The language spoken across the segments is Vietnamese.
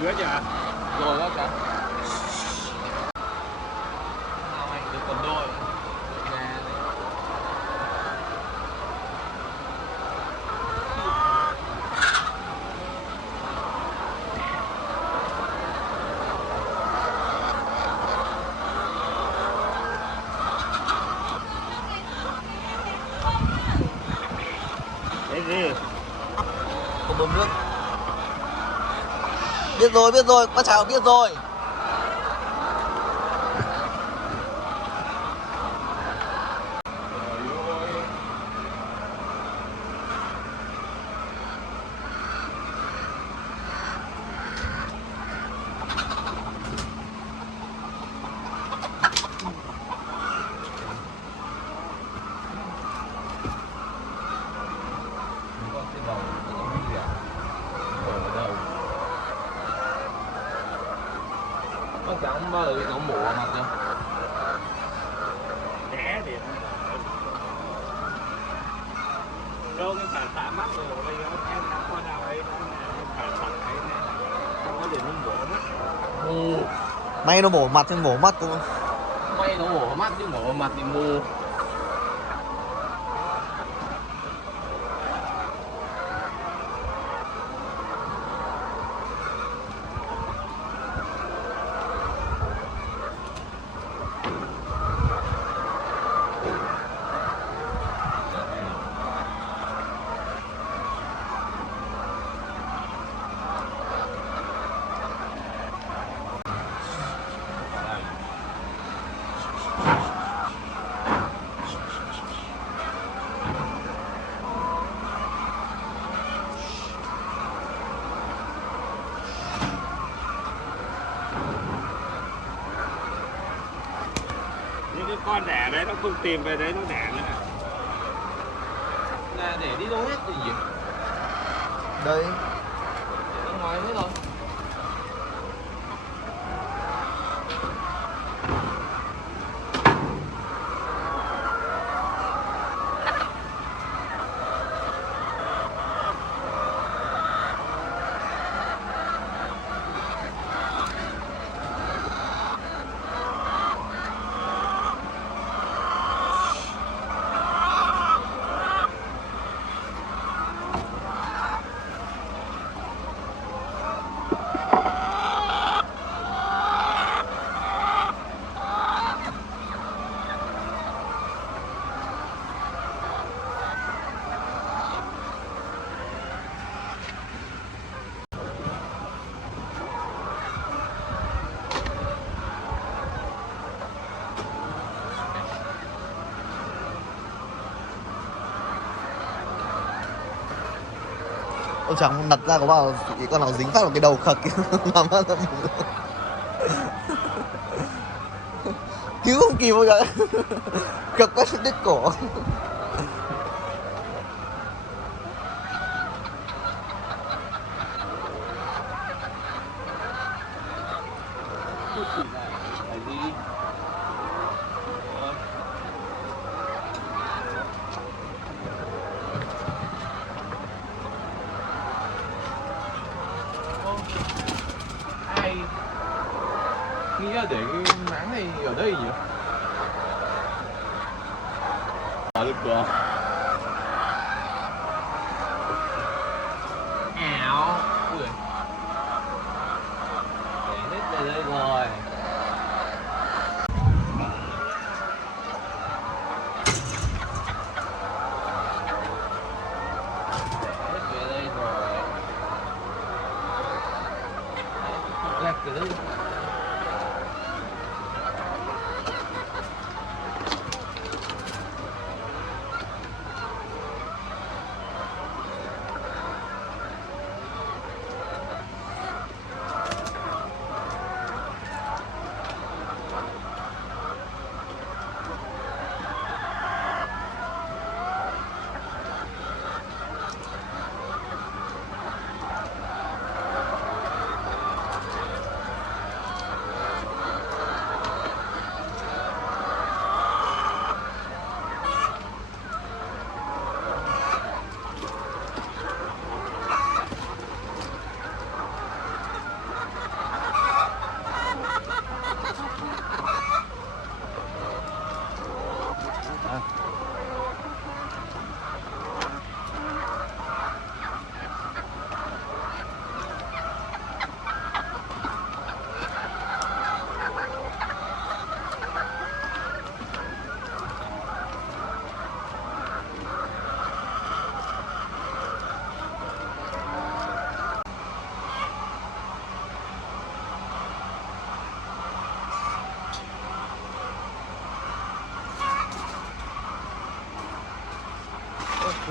Hứa chưa? Rồi đó cả. Nào anh được còn đôi. Cái gì? Có bơm nước. Biết rồi, bác Trào biết rồi. Có chẳng bao giờ bị nổ mổ mặt chưa? Đẻ thì đâu cái phản xạ mắt rồi bây giờ em đã qua nào ấy phản xạ ấy này không có để nó mổ mắt. Mù. May nó mổ mặt thì mổ mắt cũng. May nó mổ mắt chứ mổ mặt thì mù. Những cái con đẻ đấy nó không tìm về đấy nó đẻ nữa. Là để đi đâu hết thì gì? Đây. Ở ngoài hết rồi. Ông chẳng đặt ra có bao cái con nào dính phát vào cái đầu khật kia làm ăn tận cứu không kịp bao giờ khật quá đứt cổ. Phải đi. Ai nghĩ là để cái máng này ở đây nhỉ? Mở được cửa. Ảo. Ui. Để hết về đây rồi. Hết về đây rồi. Lẹp từ đây.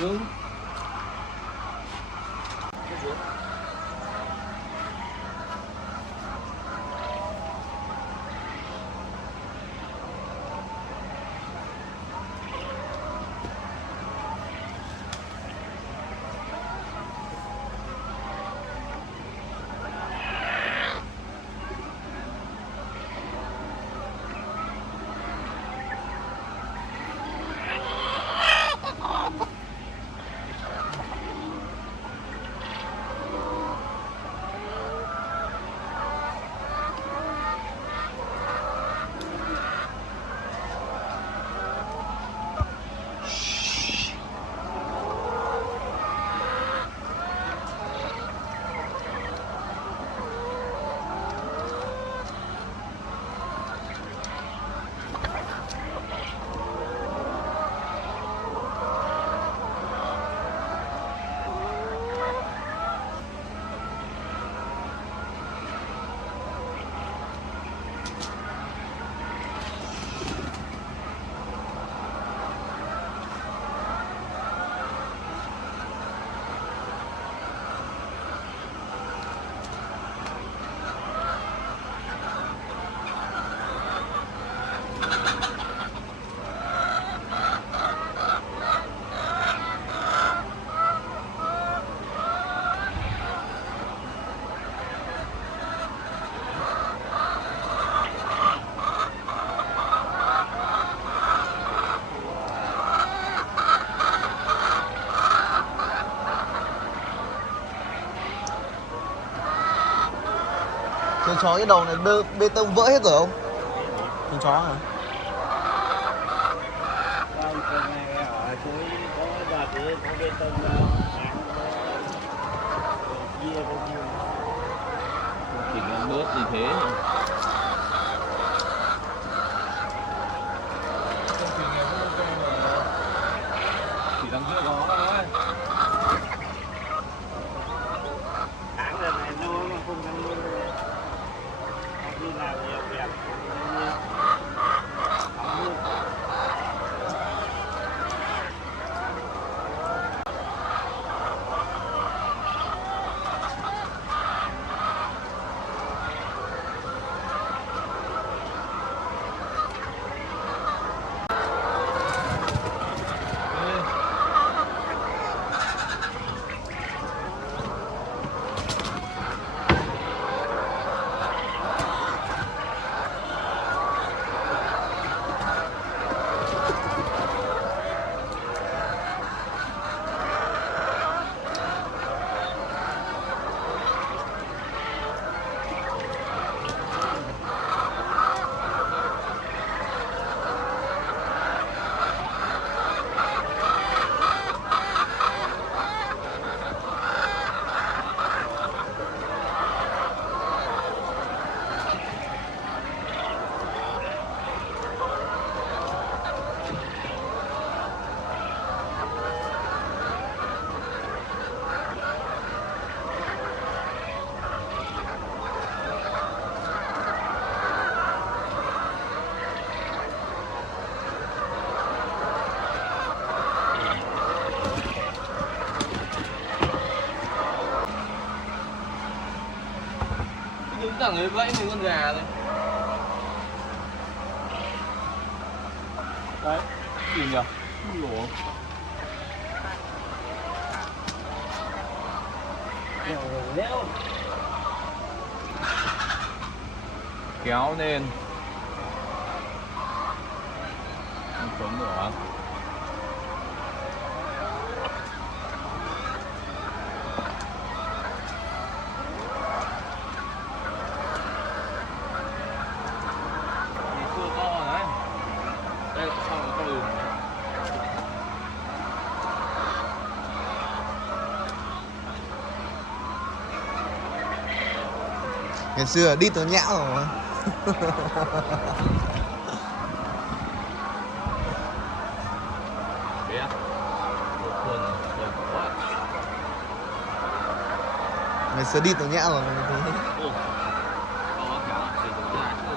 Sướng. Thằng chó cái đầu này bê tông vỡ hết rồi không? Thằng chó hả? Vâng, cái này ở suối có đợt thì có bê tông bán chia bao nhiêu. Chỉ là nước gì thế nhỉ? Công trình này không ok mà. Chỉ đằng trước đó thôi. Tháng lần này nó mà không ăn luôn rồi. Đi làm nhiều việc không luôn. Đứng thẳng ấy vẫy như con gà thôi. Đấy, gì nhỉ? Ủa. Kéo lên. Không sống được hả? Cưa to đấy. Đây, sau nó to đường. Ngày xưa đi từ nhão rồi mà. Bé. Quá. Ngày xưa đi từ nhão rồi. Ồ. Có cả thì chúng ta chưa.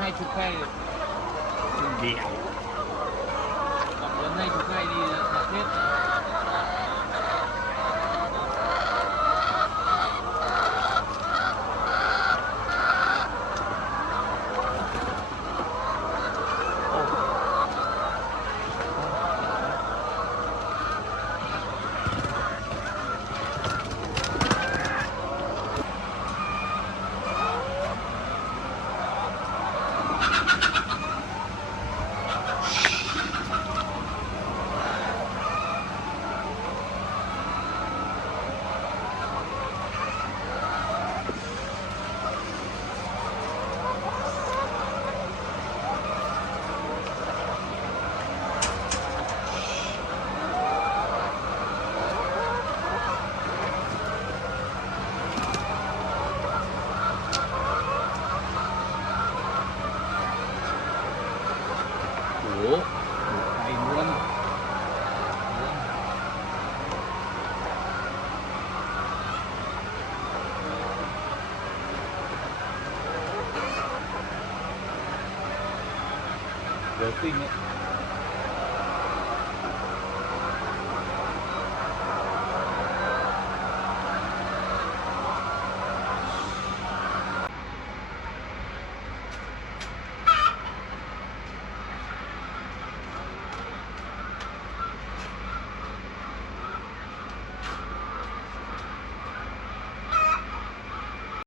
ให้ชุดไข่ เดียว ตำรวจให้ชุดไข่ดีนะประเทศ โอ้โหไข่ม้วนเดี๋ยวซิ่งเนี่ย